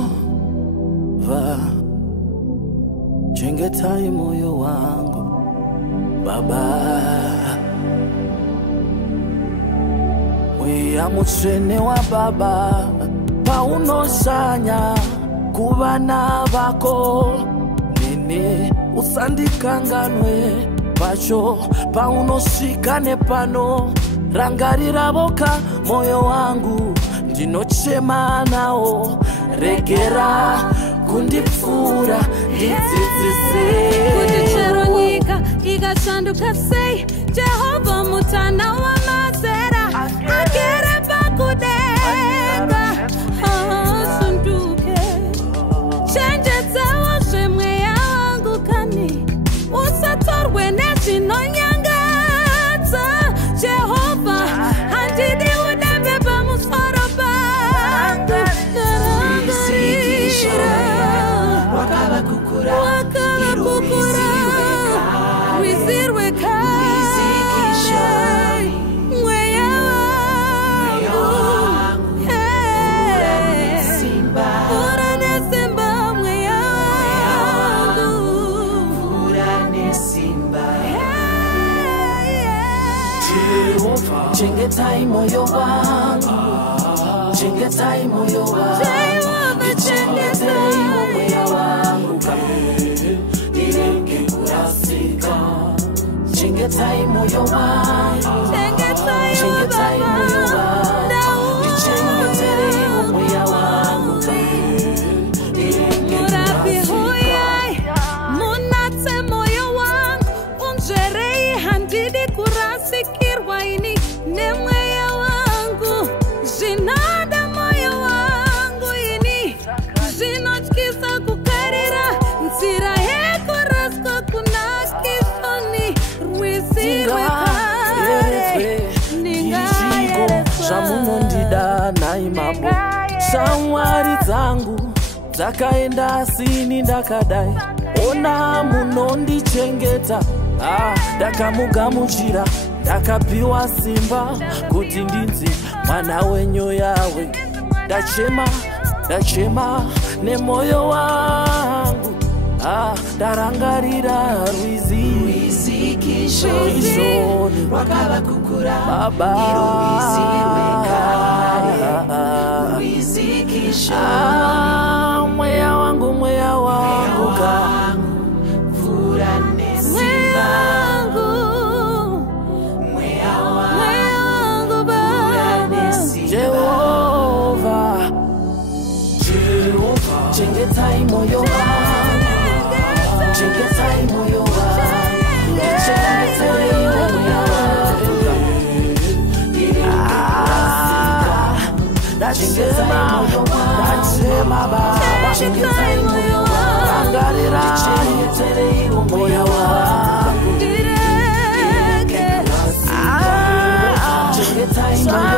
Jehova, chengetai moyo wangu Baba, mutsene wa Baba paunosanya kubana bako nene usandikanganwe pacho paunoshikane pano rangarira boka moyo wangu ndinochema nao regera kundipfura ndidzidzise kundichero nyika ikashanduka sei Jehova mutana wa mazera agere pakudenga sunduke chenjeza wazvemweya wangu kani usatorwe nezvinonyangadza Jehova handidi udembe pamusoro pangu wakavakukura wizirwe chengetai moyo wangu, chengetai moyo wangu, chengetai moyo wangu, nireke kurasika. Chengetai moyo wangu, chengetai moyo wangu, chengetai moyo wangu, nireke kurasika. Munatse moyo wangu, unjerei handidi kurasikirwa ini. Nemweya wangu, zvinada moyo wangu ini, zvinotyisa kukarira nzira yekuraswa kunakishoni rwizi rwekare ndingayeretswa zvamunondida naimambo shamwari dzangu dzakaenda asini ndakadai ona munondichengeta ndakamugamuchira ndakapiwa simba kuti ndinzi mwana wenyu yawe ndachema nemoyo wangu ndarangarira rwizi kishoni rwakavakukura Baba rwizi kishoni mweya wangu mvura nesimba chengetai moyo wangu, chengetai moyo wangu, chengetai moyo wangu, ndachema Baba, chengetai moyo wangu, angarira chengetai moyo wangu, chengetai moyo wangu.